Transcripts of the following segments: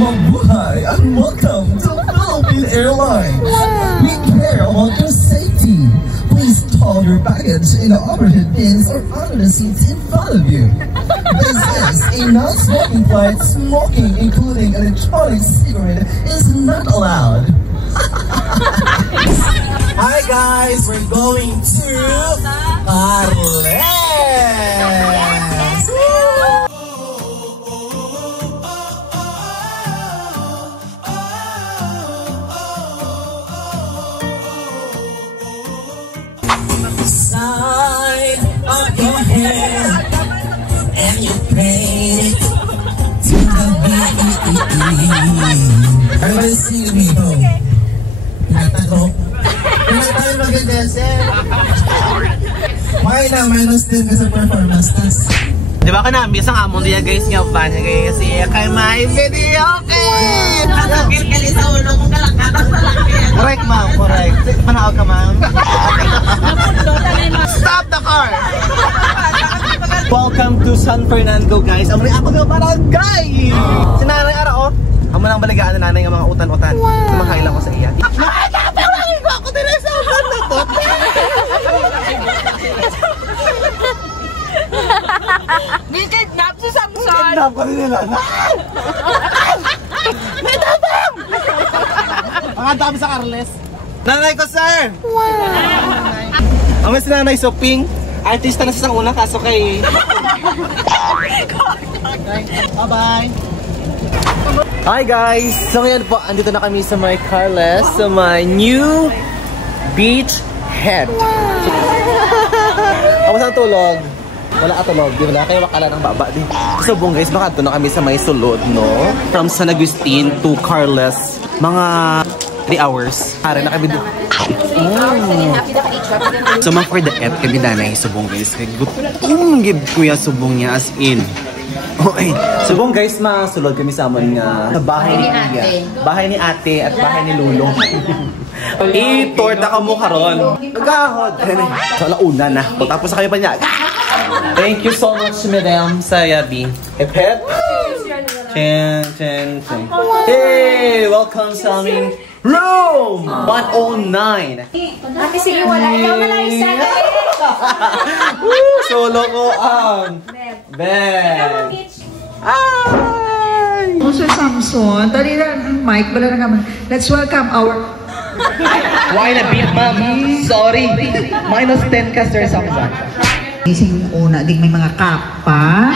Mabuhay and welcome to Philippine Airlines. We care about your safety. Please store your baggage in the overhead bins or under the seats in front of you. This is a non-smoking flight. Smoking, including electronic cigarette, is not allowed. Hi guys, we're going to Carles. Side of your head and you paint it to the beat. Everybody sing to me, bro. Pinatagok. Pinatagok mag-desert. Why na? Minus 10 ka sa performance test. Diba ka na? Bisang among diya guys nga ba niya guys? Siya kay my video okay! Tatagil ka sa ulo kung kalakatang sa laki. Correct ma'am, correct. Manaw ka ma'am. Stop the car! Welcome to San Fernando guys. Ang mga ako ng barangay! Si Nanay Ara oh. Ang manang baligaan na nanay ng mga utan-utan. Tumakailan ko sa iya. Nakapalangin ko ako din sa utan na to. Kidnap si Samson! Kidnap ko rin nila. May tabang! Ang dami sa Carles. Nanay ko sir! Wow! Ang may sinanay so pink. Artista na sa una kaso kay... Bye-bye! Hi guys! So ngayon po, andito na kami sa my Carles, sa my new beach head. Ako saan tulog? Wala ka tulog, di wala kayo wakala ng baba din. So buong guys, baka doon na kami sa may sulod, no? From San Agustin to Carles, mga 3 hours. Para na kami doon. So mga for the et, kami danay subong guys. Gutom give kuya subong niya as in. Okay. Subong guys, masulod kami sa amon nga sa bahay ni Iya. Bahay ni ate at bahay ni Lulong. I-torta ka mo karon. Nagahod. So alauna na. Tapos sa kayo pa niya. Thank you so much, Madam Sayabi. Hep hep. Chen, chen, chen. Hey, welcome sa aming room 109. Ate, sige, wala. Ikaw na lang isa. Solo ko ang bed. Ay! Sir Samson, dali lang, Mike, wala na naman. Let's welcome our... Why na beat, ma'am? Sorry. Minus 10 ka, Sir Samson. Ising una, ding may mga kapa.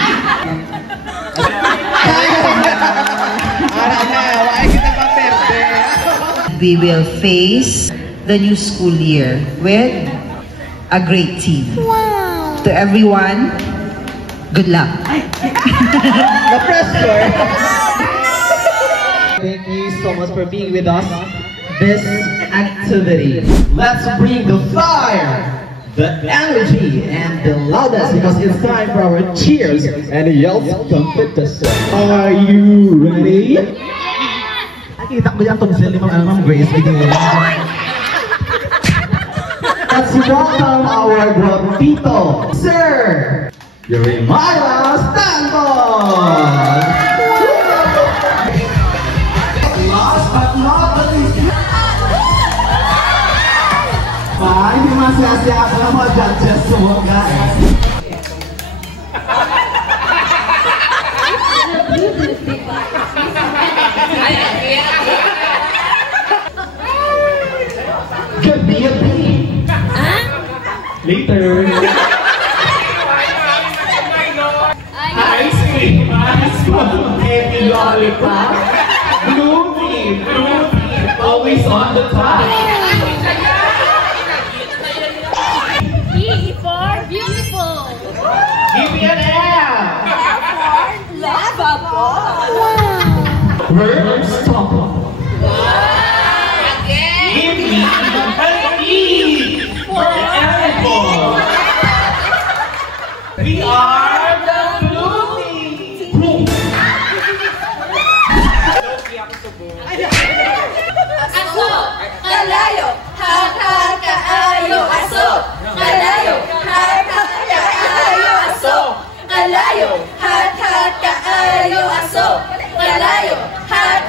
We will face the new school year with a great team. Wow! To everyone, good luck. The pressure. Thank you so much for being with us. This activity. Let's bring the fire, the energy, and the loudness because it's time for our cheers and yells competition. Are you ready? Nakita ko yung tonsil ni Ma'am Grace. Let's welcome our Guapito, Sir Jeremiah Stanton! Last but not least, hindi masaya-saya ako ng mga judges semua guys. Could be a bee. Later. Ice cream, ice cream, candy lollipop. Blue team, always on the top. B for beautiful. Give me an L. L for lovable. Wow. We're stoppable. Give me an E for edible. We are the blue team. Aso, kalayo, hat kaayo. Aso, kalayo, hat kaayo. Aso, kalayo, hat kaayo. Aso, kalayo, hat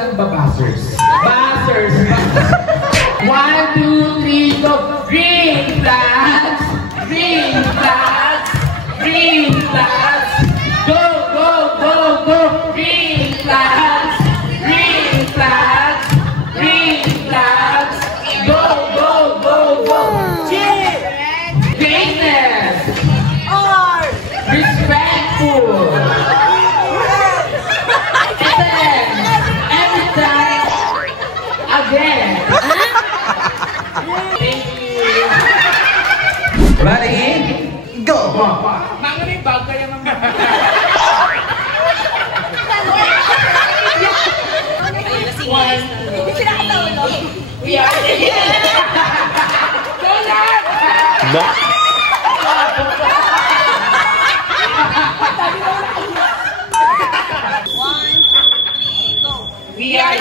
nagbabuzzers. Buzzers! 1, 2, 3, go! Green flags! Green flags! Green flags! Go, go, go, go! Green flags! Green flags! Green flags! Go, go, go, go! Greatness! Respectful! Every time, again! Thank you! Ready? Go! Mga may bag kaya mga... We are Ba? We are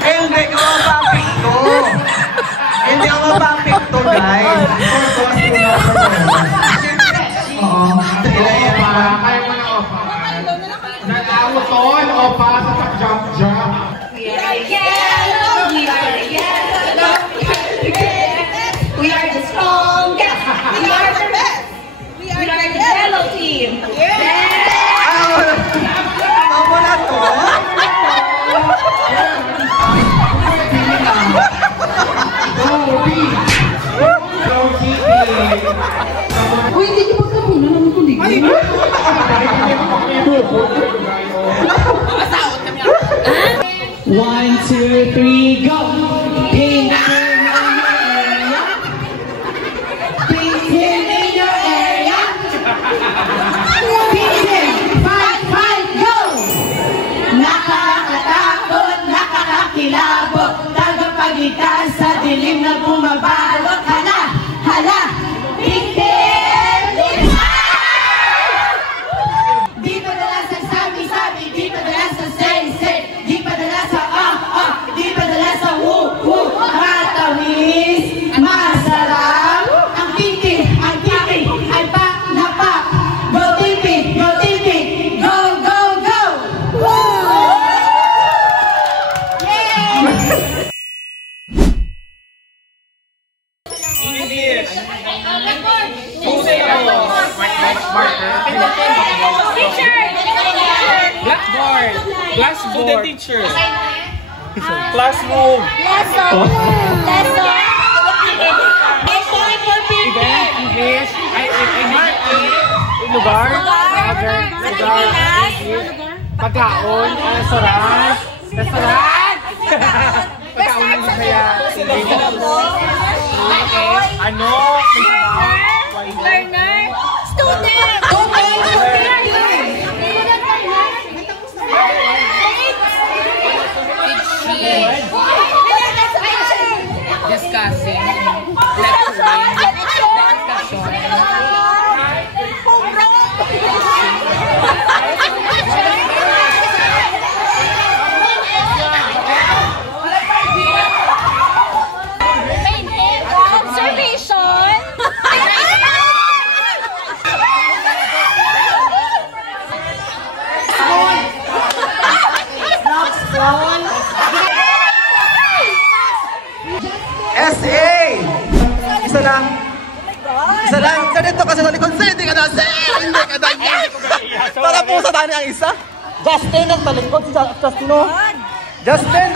Hindi ko mapapikto. Hindi ako mapapikto, guys. Oo. Kaya mo na opa. Nag-auton, opa sa pag-jump-jump. We are yellow, we are yellow, we are the strongest, we are the best, we are the yellow team. Ako na to? Go, B! Go, Kitty! Uy, hindi niyo magkapunan naman kundi. Ay! One, two, three, go! Pink pin in your area! Pink pin! Fight, fight, go! Nakakatakot, nakakakilabot, tagapagitan sa dilim na bumabalot. Hala, hala! Pink pin! Di padala sa sabi-sabi, di padala sa say-say, di padala sa di padala sa woo-woo. Matamis, masarap, ang pinti ay pak na pak. Go Timpi, go Timpi, go, go, go! Yay! English. Blackboard. Blackboard. The teacher. Classroom. Lesson. Event. English. Lugar. Pagkaon. Restaurant. Restaurant. Pagkaon ng Bisaya. Ano? Learner. Student. Discussing. Lecturing. Observation. SA! Isa lang. Isa lang. Isa dito kasi sa likod. Hindi ka na. Hindi ka na. Para po sa tani ang isa. Justin ang talikod. Si Justin o. Justin!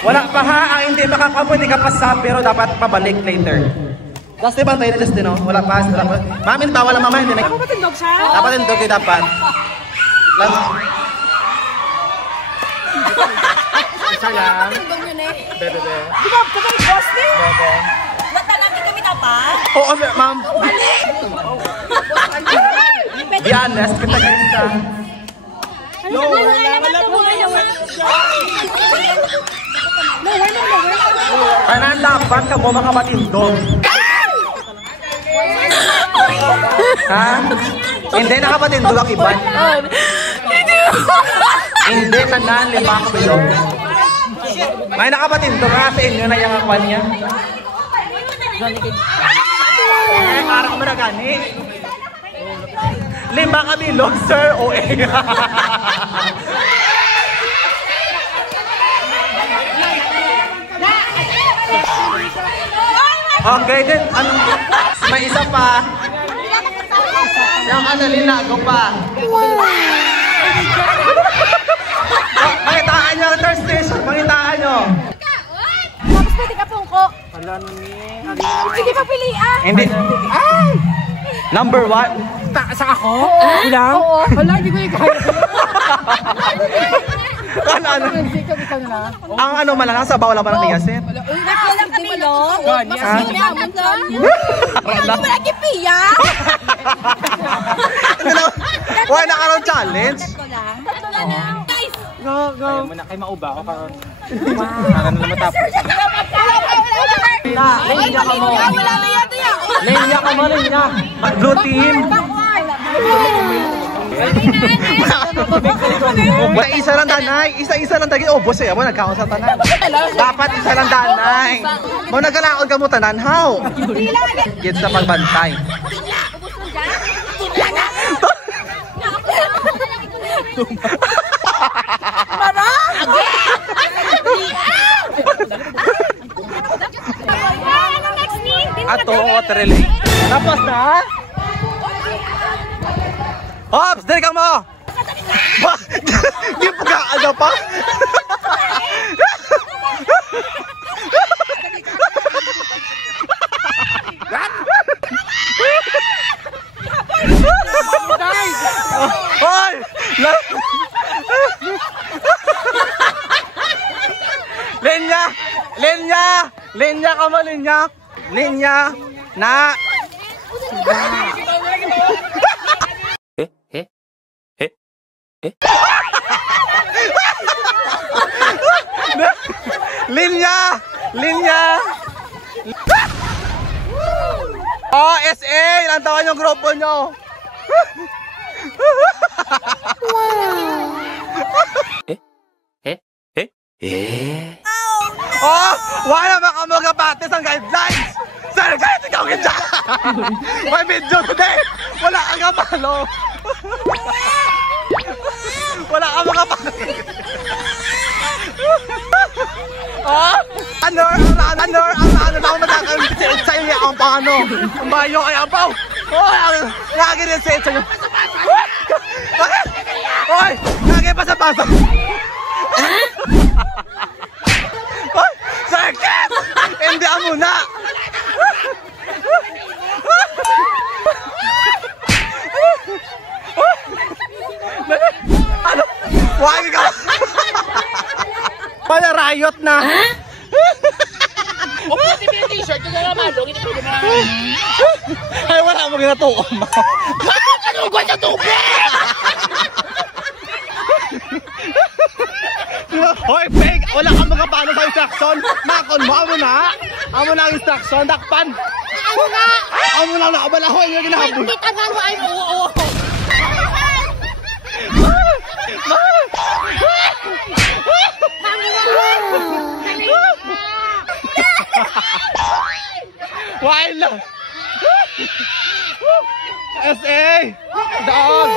Wala pa ha. Ang hindi makakapo. Hindi ka pasa. Pero dapat pabalik later. Justin ba tayo na Justin o? Wala pa. Mami, tawa lang mama. Dapat matindog siya. Dapat matindog kayo dapat. Isa lang. Bebe. Di ba? Kami boss ni? Bebe. Natalangin kami dapat? Oo, ma'am. Be honest. Kita ganita. No, Tanan dapat ka mo makamatindog. Ha? Hindi nakapatindog ang iban. Hindi tanan lima ka bilog. May nakapatindog nga sa inyo na yung akwan niya. Parang maragani. Lima kami, lobster o Okay, then, ano? May isa pa. Yung linago pa. Pangitaan nyo, third station, pangitaan nyo. Tapos pwede ka pungko. Hindi pa pilian. Hindi. Number one. Sa ako? Bilang? Oo. Wala, hindi ko ikaya. Ang ano malang sa bawal pa ng tigasin. Wala kami lo. Ganyan. Wala kipiya. Why na karon challenge? Tatlo lang. Guys. Go. Kaya mo na kayo mauba ako karon. Para na matapos. Linya ka mo. Wala na yata yan. Linya ka mo, linya. Blue team. Wala isa lang danay. Isa lang dagi. Oh, boss eh. Mo nagkaon sa tanan. Dapat isa lang danay. Mo nagkalaon ka mo tanan. How? Get sa pagbantay. Ato, waterlay. Tapos na? Hops, dali ka mo! Ba? Di pa ka pa? Hoy! Linya! Linya! Linya ka mo, linya! Linya! Na! Linya! Linya! Oh, SA! Ilang taon yung grupo nyo? Oh! Wala ba ka magapatis ang guidelines? Sir, kahit ikaw kita! May video today! Wala kang kapalo! Wala kang makapalo! Oh! Ano na ako matakang sa'yo niya ang paano? Ang bayo ay abaw! Oh! Lagi rin sa inyo! Oy! Lagi pa sa pasa! Oy! Sakit! Hindi mo na! Ano? Wag ka! Pala riot na! O pwede mo yung t-shirt yung naramado, hindi pwede mo. Ay, wala mo ginatuon. Kanugot sa tubig! Hoy, Peg! Wala kang magkapano sa instruction! Makon mo! Amo na ang instruction! Dakpan! Amo na nakabalahoy yung ginahabol! Tangan mo ay oo. Wild! SA! Dog!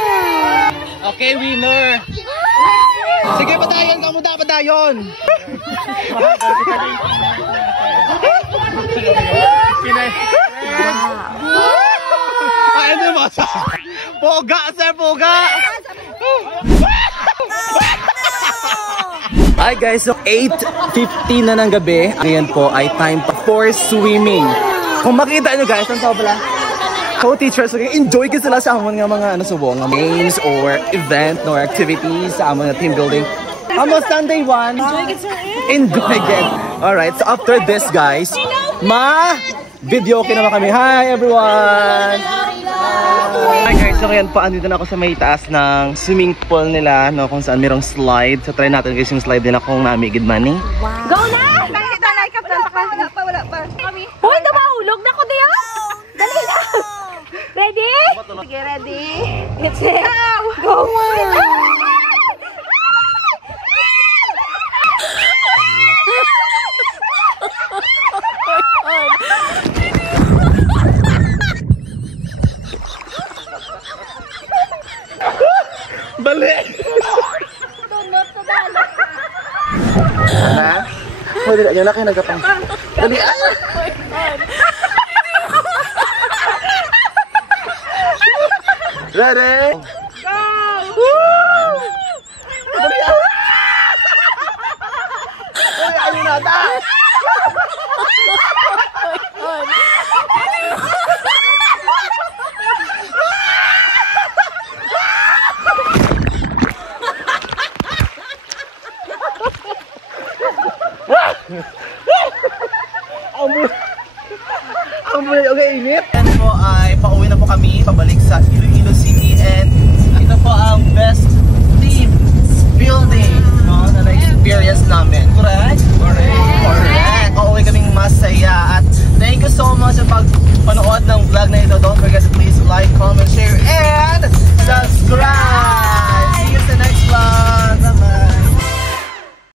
Okay, winner! Sige, padayon ka muna, padayon! Ay, hindi mo sa... Poga, sir, poga! Hi guys, so 8:50 na ng gabi. Ngayon po ay time for swimming. Kung makita nyo guys, ang pala co-teachers, enjoy ka sila sa amon nga mga subong, games or event or activities sa amon nga team building. Amo Sunday 1. Enjoy again. Alright, so after this guys, video okay naman kami. Hi everyone! Hi guys, so ngayon po andito na ako sa may taas ng swimming pool nila, no, kung saan mayroong slide. So try natin guys yung slide nila kung namigid man eh. Go na! Wala pa. Uy, namahulog na ko diya! Dali na! Ready? Sige, ready? Let's go! lalaki nagapang. Dali, ready? Go! Woo! Dali, dali, ayun na, ta! Okay, init. And po ay pauwi na po kami, pabalik sa Iloilo City, and ito po ang best team building na na-experience namin. Correct?